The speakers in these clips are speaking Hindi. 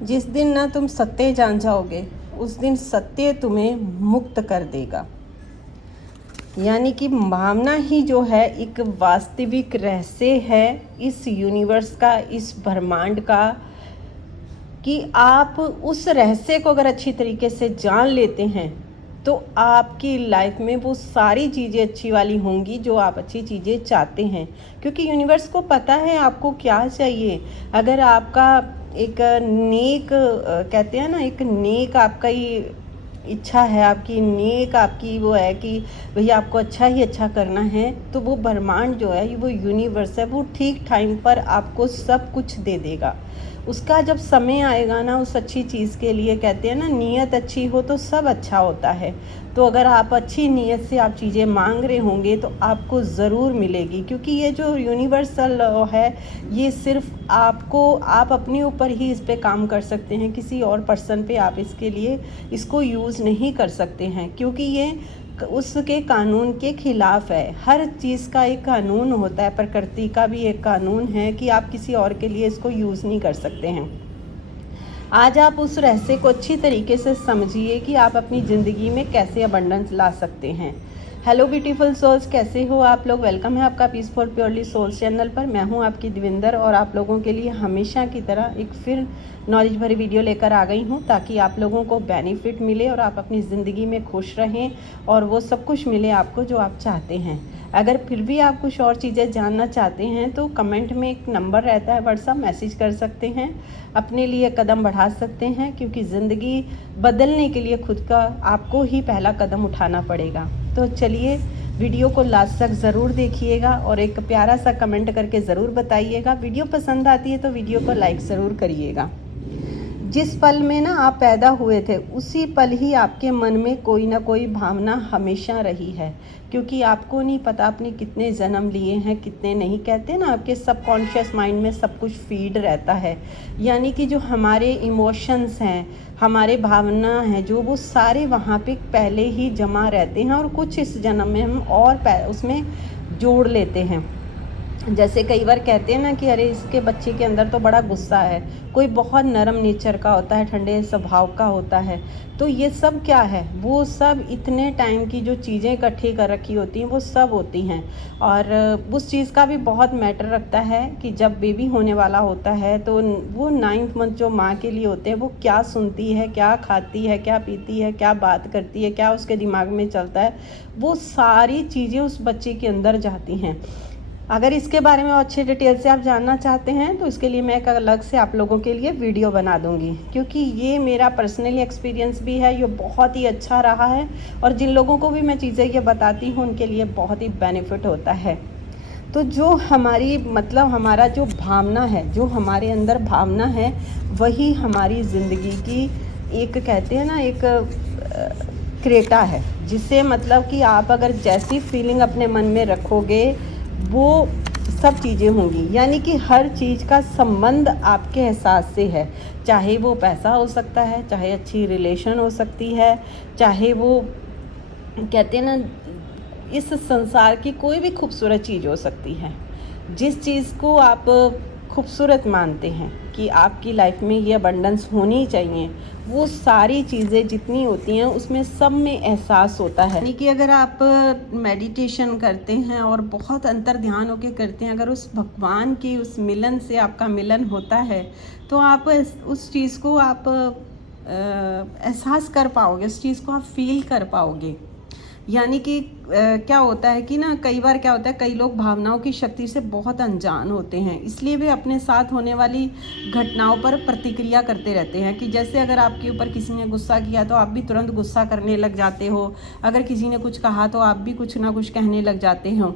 जिस दिन ना तुम सत्य जान जाओगे उस दिन सत्य तुम्हें मुक्त कर देगा। यानी कि भावना ही जो है एक वास्तविक रहस्य है इस यूनिवर्स का, इस ब्रह्मांड का, कि आप उस रहस्य को अगर अच्छी तरीके से जान लेते हैं तो आपकी लाइफ में वो सारी चीज़ें अच्छी वाली होंगी जो आप अच्छी चीज़ें चाहते हैं, क्योंकि यूनिवर्स को पता है आपको क्या चाहिए। अगर आपका एक नेक कहते हैं ना, एक नेक आपका ये इच्छा है, आपकी नेक आपकी वो है कि भैया आपको अच्छा ही अच्छा करना है, तो वो ब्रह्मांड जो है, वो यूनिवर्स है, वो ठीक टाइम पर आपको सब कुछ दे देगा। उसका जब समय आएगा ना उस अच्छी चीज़ के लिए, कहते हैं ना नीयत अच्छी हो तो सब अच्छा होता है। तो अगर आप अच्छी नीयत से आप चीज़ें मांग रहे होंगे तो आपको ज़रूर मिलेगी, क्योंकि ये जो यूनिवर्सल लॉ है ये सिर्फ आपको, आप अपने ऊपर ही इस पे काम कर सकते हैं, किसी और पर्सन पे आप इसके लिए इसको यूज़ नहीं कर सकते हैं, क्योंकि ये उसके कानून के खिलाफ है। हर चीज़ का एक कानून होता है, प्रकृति का भी एक कानून है कि आप किसी और के लिए इसको यूज़ नहीं कर सकते हैं। आज आप उस रहस्य को अच्छी तरीके से समझिए कि आप अपनी ज़िंदगी में कैसे अबंडेंस ला सकते हैं। हेलो ब्यूटीफुल सोल्स, कैसे हो आप लोग? वेलकम है आपका पीसफुल प्योरली सोल्स चैनल पर। मैं हूं आपकी देविंदर और आप लोगों के लिए हमेशा की तरह एक फिर नॉलेज भरी वीडियो लेकर आ गई हूं, ताकि आप लोगों को बेनिफिट मिले और आप अपनी ज़िंदगी में खुश रहें और वो सब कुछ मिले आपको जो आप चाहते हैं। अगर फिर भी आप कुछ और चीज़ें जानना चाहते हैं तो कमेंट में एक नंबर रहता है, व्हाट्सएप मैसेज कर सकते हैं, अपने लिए कदम बढ़ा सकते हैं, क्योंकि ज़िंदगी बदलने के लिए खुद का आपको ही पहला कदम उठाना पड़ेगा। तो चलिए वीडियो को लास्ट तक ज़रूर देखिएगा और एक प्यारा सा कमेंट करके ज़रूर बताइएगा। वीडियो पसंद आती है तो वीडियो को लाइक ज़रूर करिएगा। जिस पल में ना आप पैदा हुए थे उसी पल ही आपके मन में कोई ना कोई भावना हमेशा रही है, क्योंकि आपको नहीं पता आपने कितने जन्म लिए हैं कितने नहीं। कहते हैं ना आपके सबकॉन्शियस माइंड में सब कुछ फीड रहता है, यानी कि जो हमारे इमोशंस हैं, हमारे भावना हैं, जो वो सारे वहाँ पे पहले ही जमा रहते हैं और कुछ इस जन्म में हम और उसमें जोड़ लेते हैं। जैसे कई बार कहते हैं ना कि अरे इसके बच्चे के अंदर तो बड़ा गुस्सा है, कोई बहुत नरम नेचर का होता है, ठंडे स्वभाव का होता है। तो ये सब क्या है, वो सब इतने टाइम की जो चीज़ें इकट्ठी कर रखी होती हैं वो सब होती हैं। और उस चीज़ का भी बहुत मैटर रखता है कि जब बेबी होने वाला होता है तो वो 9th मंथ जो माँ के लिए होते हैं वो क्या सुनती है, क्या खाती है, क्या पीती है, क्या बात करती है, क्या उसके दिमाग में चलता है, वो सारी चीज़ें उस बच्चे के अंदर जाती हैं। अगर इसके बारे में अच्छे डिटेल से आप जानना चाहते हैं तो इसके लिए मैं एक अलग से आप लोगों के लिए वीडियो बना दूंगी, क्योंकि ये मेरा पर्सनली एक्सपीरियंस भी है, ये बहुत ही अच्छा रहा है और जिन लोगों को भी मैं चीज़ें ये बताती हूँ उनके लिए बहुत ही बेनिफिट होता है। तो जो हमारी मतलब हमारा जो भावना है, जो हमारे अंदर भावना है, वही हमारी ज़िंदगी की एक कहते हैं ना एक क्रेटा है, जिससे मतलब कि आप अगर जैसी फीलिंग अपने मन में रखोगे वो सब चीज़ें होंगी। यानी कि हर चीज़ का संबंध आपके एहसास से है, चाहे वो पैसा हो सकता है, चाहे अच्छी रिलेशन हो सकती है, चाहे वो कहते हैं ना इस संसार की कोई भी खूबसूरत चीज़ हो सकती है। जिस चीज़ को आप खूबसूरत मानते हैं कि आपकी लाइफ में ये अबंडेंस होनी चाहिए, वो सारी चीज़ें जितनी होती हैं उसमें सब में एहसास होता है। यानी कि अगर आप मेडिटेशन करते हैं और बहुत अंतर ध्यान होके करते हैं, अगर उस भगवान की उस मिलन से आपका मिलन होता है तो आप उस चीज़ को आप एहसास कर पाओगे, उस चीज़ को आप फील कर पाओगे। यानी कि क्या होता है कि ना कई बार क्या होता है, कई लोग भावनाओं की शक्ति से बहुत अनजान होते हैं, इसलिए वे अपने साथ होने वाली घटनाओं पर प्रतिक्रिया करते रहते हैं। कि जैसे अगर आपके ऊपर किसी ने गुस्सा किया तो आप भी तुरंत गुस्सा करने लग जाते हो, अगर किसी ने कुछ कहा तो आप भी कुछ ना कुछ कहने लग जाते हो।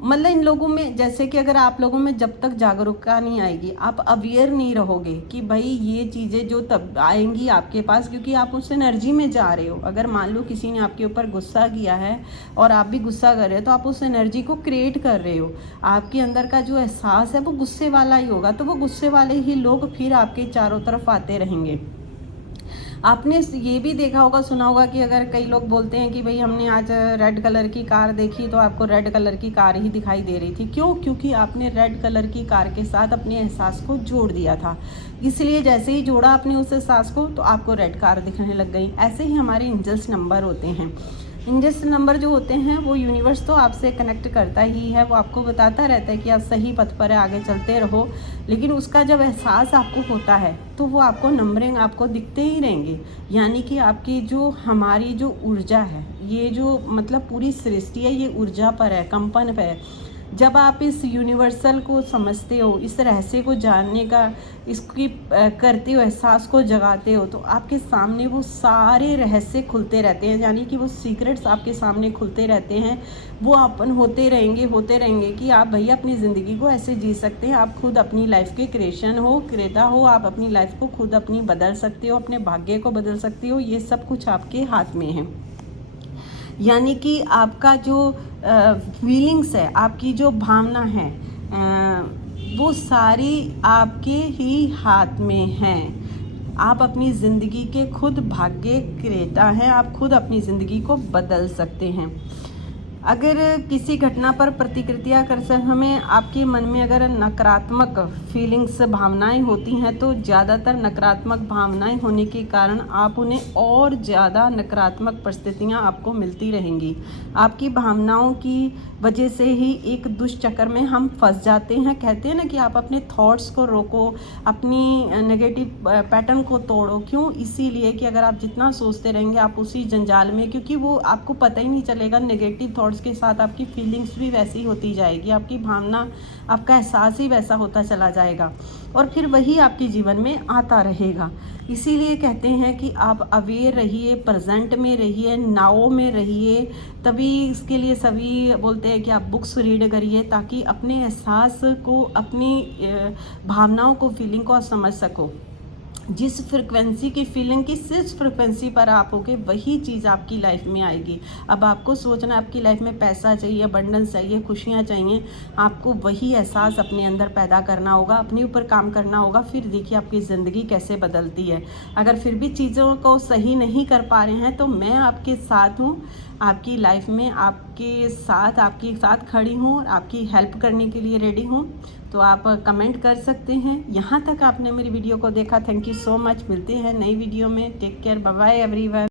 मतलब इन लोगों में, जैसे कि अगर आप लोगों में जब तक जागरूकता नहीं आएगी, आप अवेयर नहीं रहोगे कि भाई ये चीज़ें जो तब आएंगी आपके पास, क्योंकि आप उस एनर्जी में जा रहे हो। अगर मान लो किसी ने आपके ऊपर गुस्सा किया है और आप भी गुस्सा कर रहे हो तो आप उस एनर्जी को क्रिएट कर रहे हो। आपके अंदर का जो एहसास है वो गुस्से वाला ही होगा, तो वो गुस्से वाले ही लोग फिर आपके चारों तरफ आते रहेंगे। आपने ये भी देखा होगा, सुना होगा कि अगर कई लोग बोलते हैं कि भाई हमने आज रेड कलर की कार देखी तो आपको रेड कलर की कार ही दिखाई दे रही थी। क्यों? क्योंकि आपने रेड कलर की कार के साथ अपने एहसास को जोड़ दिया था, इसलिए जैसे ही जोड़ा आपने उस एहसास को तो आपको रेड कार दिखने लग गई। ऐसे ही हमारे एंजल्स नंबर होते हैं। एंजल्स नंबर जो होते हैं वो यूनिवर्स तो आपसे कनेक्ट करता ही है, वो आपको बताता रहता है कि आप सही पथ पर है, आगे चलते रहो। लेकिन उसका जब एहसास आपको होता है तो वो आपको नंबरिंग आपको दिखते ही रहेंगे। यानी कि आपकी जो हमारी जो ऊर्जा है, ये जो मतलब पूरी सृष्टि है, ये ऊर्जा पर है, कंपन पर है। जब आप इस यूनिवर्सल को समझते हो, इस रहस्य को जानने का इसकी करते हो, एहसास को जगाते हो, तो आपके सामने वो सारे रहस्य खुलते रहते हैं। यानी कि वो सीक्रेट्स आपके सामने खुलते रहते हैं। वो अपन होते रहेंगे कि आप भैया अपनी ज़िंदगी को ऐसे जी सकते हैं। आप खुद अपनी लाइफ के क्रिएशन हो, क्रेता हो। आप अपनी लाइफ को खुद अपनी बदल सकते हो, अपने भाग्य को बदल सकते हो। ये सब कुछ आपके हाथ में है। यानी कि आपका जो फीलिंग्स है, आपकी जो भावना है, वो सारी आपके ही हाथ में हैं। आप अपनी ज़िंदगी के खुद भाग्य क्रेता हैं। आप खुद अपनी ज़िंदगी को बदल सकते हैं। अगर किसी घटना पर प्रतिक्रिया कर समय आपके मन में अगर नकारात्मक फीलिंग्स, भावनाएं होती हैं, तो ज़्यादातर नकारात्मक भावनाएं होने के कारण आप उन्हें और ज़्यादा नकारात्मक परिस्थितियां आपको मिलती रहेंगी। आपकी भावनाओं की वजह से ही एक दुष्चक्र में हम फंस जाते हैं। कहते हैं ना कि आप अपने थॉट्स को रोको, अपनी नेगेटिव पैटर्न को तोड़ो। क्यों? इसीलिए कि अगर आप जितना सोचते रहेंगे आप उसी जंजाल में, क्योंकि वो आपको पता ही नहीं चलेगा। नेगेटिव थॉट्स के साथ आपकी फीलिंग्स भी वैसी होती जाएगी, आपकी भावना, आपका एहसास ही वैसा होता चला जाएगा और फिर वही आपके जीवन में आता रहेगा। इसीलिए कहते हैं कि आप अवेयर रहिए, प्रेजेंट में रहिए, नाउ में रहिए। तभी इसके लिए सभी बोलते हैं कि आप बुक्स रीड करिए, ताकि अपने एहसास को, अपनी भावनाओं को, फीलिंग को आप समझ सको। जिस फ्रिक्वेंसी की फीलिंग की जिस फ्रिक्वेंसी पर आप होगे, वही चीज़ आपकी लाइफ में आएगी। अब आपको सोचना, आपकी लाइफ में पैसा चाहिए, अबंडेंस चाहिए, खुशियाँ चाहिए, आपको वही एहसास अपने अंदर पैदा करना होगा, अपने ऊपर काम करना होगा। फिर देखिए आपकी ज़िंदगी कैसे बदलती है। अगर फिर भी चीज़ों को सही नहीं कर पा रहे हैं तो मैं आपके साथ हूँ, आपकी लाइफ में आपके साथ खड़ी हूँ, आपकी हेल्प करने के लिए रेडी हूँ। तो आप कमेंट कर सकते हैं। यहाँ तक आपने मेरी वीडियो को देखा, थैंक यू सो मच। मिलते हैं नई वीडियो में। Take care, bye bye everyone.